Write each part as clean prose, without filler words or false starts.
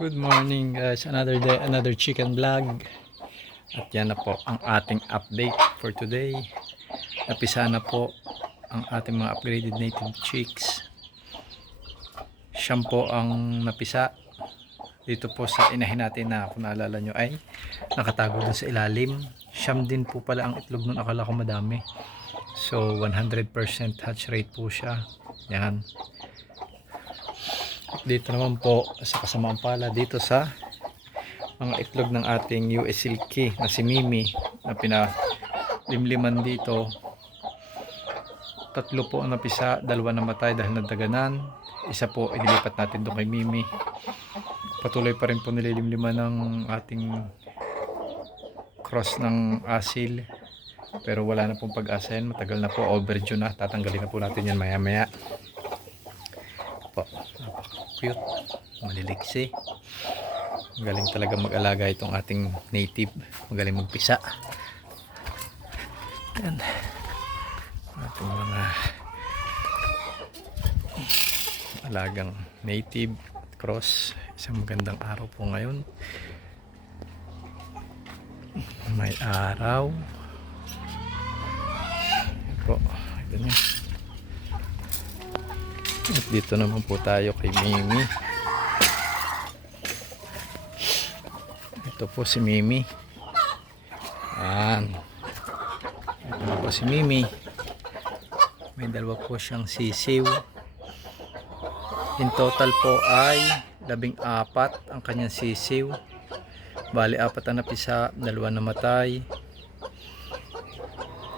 Good morning guys, another day, another chicken vlog. At yan na po ang ating update for today. Napisa na po ang ating mga upgraded native chicks. Siyam po ang napisa. Dito po sa inahin natin na kung naalala nyo ay nakatago dun sa ilalim. Siyam din po pala ang itlog nun, akala ko madami. So 100% hatch rate po siya. Yan. Dito naman po sa kasamaan pala dito sa mga itlog ng ating US Silky na si Mimi na pinalimliman dito. Tatlo po ang napisa, dalawa namatay dahil nadaganan. Isa po inilipat natin doon kay Mimi. Patuloy pa rin po nililimliman ng ating cross ng asil. Pero wala na pong pag-asa yan, matagal na po, overdue na. Tatanggalin na po natin yan maya maya. Po, cute, maliliksi. Magaling talaga mag-alaga itong ating native, magaling magpisa. Yan ating mga alagang native cross. Isang magandang araw po ngayon, may araw po. Ito niya. At dito naman po tayo kay Mimi. Ito po si Mimi. Ayan. Ito na po si Mimi. May dalawa po siyang sisiw. In total po ay 14 ang kanyang sisiw. Bali 4 ang napisa, 2 namatay.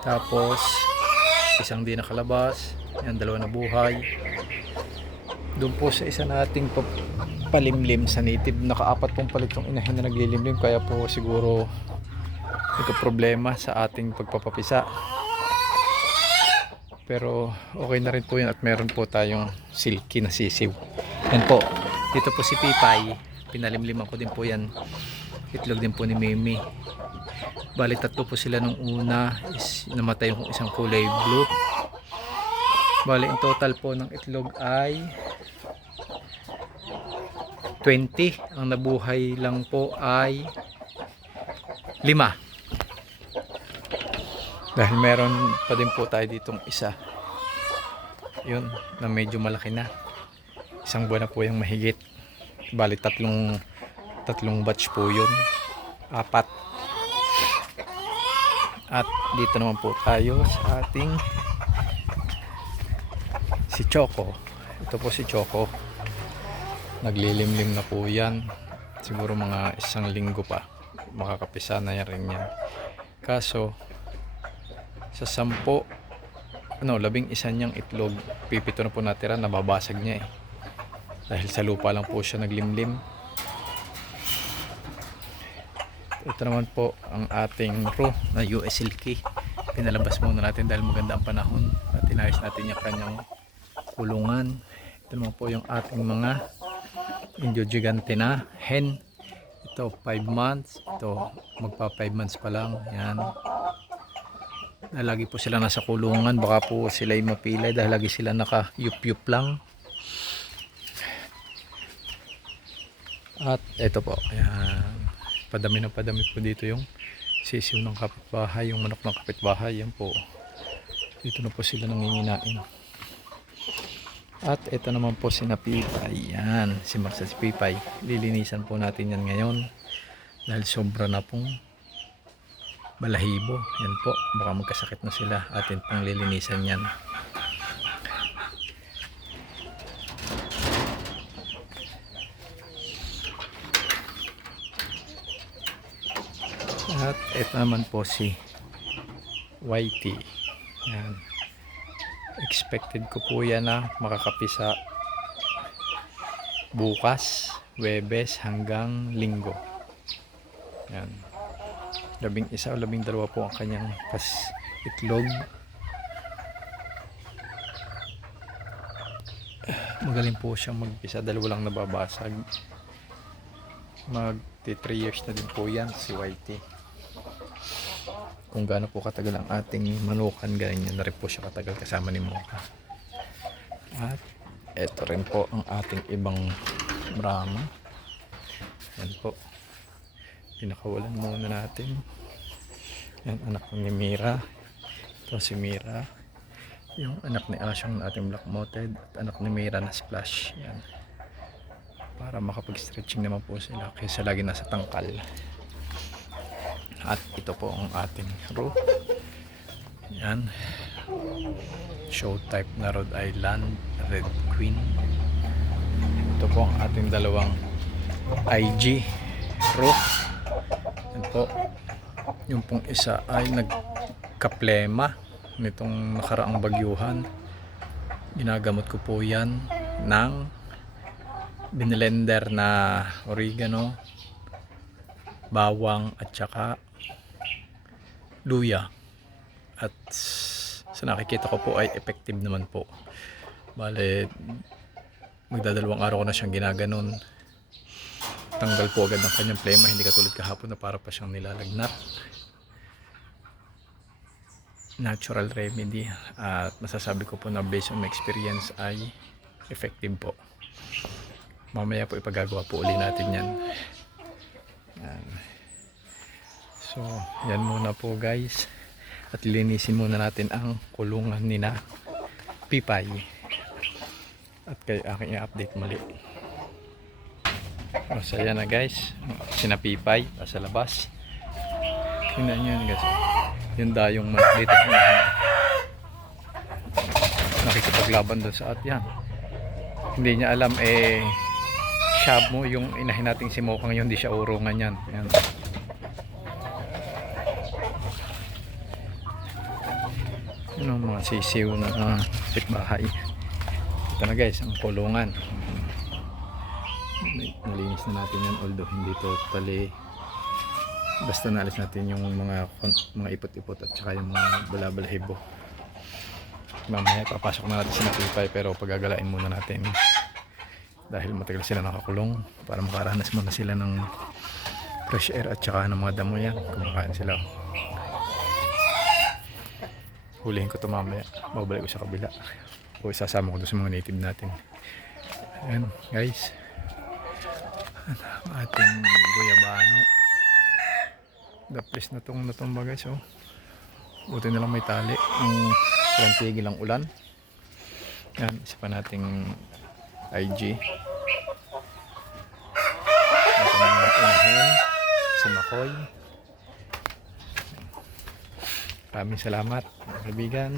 Tapos isang di nakalabas. Yan, 2 na buhay. Doon po sa isa nating palimlim sa native, naka-4 pong palit yung inahin na naglilimlim, kaya po siguro nagka-problema sa ating pagpapapisa. Pero okay na rin po yan at meron po tayong silky na sisiw. Yan po, dito po si Pipay, pinalimliman ko din po yan. Itlog din po ni Mimi. Bali 3 po sila nung una, is namatay yung isang kulay blue. Bali in total po ng itlog ay 20. Ang nabuhay lang po ay 5. Dahil meron pa din po tayo ditong isa, yun na medyo malaki na, 1 buwan na po yung mahigit. Bali tatlong batch po yun, 4. At dito naman po tayo sa ating si Choco. Ito po si Choco, naglilimlim na po yan. Siguro mga 1 linggo pa makakapisa na yan rin yan. Kaso sa 11 niyang itlog, 7 na po natira, nababasag niya eh, dahil sa lupa lang po siya naglimlim. Ito naman po ang ating pro na US Silky. Pinalabas muna natin dahil maganda ang panahon at inayos natin yung kanyang kulungan. Ito naman po yung ating mga Indio Gigante na hen. Ito 5 months, ito magpa 5 months pa lang. Yan, lagi po sila nasa kulungan, baka po sila ay mapilay dahil lagi sila naka yup lang. At ito po, ayan, padami po dito yung sisiw ng kapitbahay, yung manok ng kapitbahay. Yan po, dito na po sila nanginginain. At ito naman po si Napipay. Yan, si Marsa, si Pipay. Lilinisan po natin yan ngayon dahil sobra na pong balahibo. Yan po, baka magkasakit na sila. Atin pong lilinisan yan. At ito naman po si Whitey. Yan, expected ko po yan na makakapisa bukas, Webes hanggang Linggo. Yan, 11 o 12 po ang kanyang itlog. Magaling po siyang magpisa, 2 lang nababasag. Mag 3 years na din po yan si Whitey. Kung gaano po katagal ang ating manukan, ganyan na rin po siya katagal kasama ni Mocha. At ito rin po ang ating ibang Brahma. Yan po. Pinakawalan muna natin. Yan, anak ni Mira. Ito si Mira. Yung anak ni Asyong na ating black mounted. At anak ni Mira na splash. Yan. Para makapag-stretching naman po sila. Kaysa lagi nasa tangkal. At ito po ang ating row. Yan. Show type na Rhode Island Red Queen. Ito po ang ating dalawang IG row. Yan po. Yung pong isa ay nagkaplema nitong nakaraang bagyuhan. Ginagamot ko po yan ng binlender na oregano, bawang at saka luya. At sa nakikita ko po ay effective naman po. Bale, magdadalawang araw ko na siyang ginaganon. Tanggal po agad ng kanyang plema, hindi katulad kahapon na para pa siyang nilalagnat. Natural remedy, at masasabi ko po na based on my experience ay effective po. Mamaya po ipagagawa po uli natin yan. Yan. So yan muna po guys, at linisin muna natin ang kulungan ni na Pipay, at kayo aking i-update muli. So yan na guys, sina Pipay sa labas. Tingnan nyo yan guys, yung dayong manok dito, nakikipaglaban doon sa at yan. Hindi niya alam shab mo yung inahin nating si Mokang yun, hindi siya urungan yan. Yan. Yun ang mga sisiw na pitbahay. Ito na guys ang kulungan. Nalinis na natin yan, although hindi totally, basta naalis natin yung mga ipot-ipot at saka yung mga balabalahibo. Mamaya papasok na natin sa Pipay, pero pagagalain muna natin dahil matagal sila nakakulong, para makaranas muna sila ng fresh air at saka ng mga damo yan. Kumakain sila. Hulihin ko ito mamaya, babalik ko sa kabila o isasama ko doon sa mga native natin. Ayan guys, ating guyabano. The place na itong natumba guys, oh. Buti na lang may tali, walang tigil ang ulan. Yan, isa pa nating IG. Ito na mga unahin, si Makoy. Maraming salamat mga kaibigan.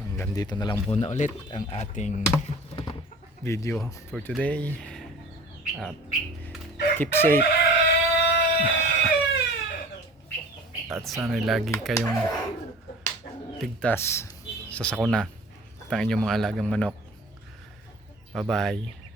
Hanggang dito na lang muna ulit ang ating video for today. At keep safe. At sana lagi kayong ligtas sa sakuna at ang inyong mga alagang manok. Bye bye.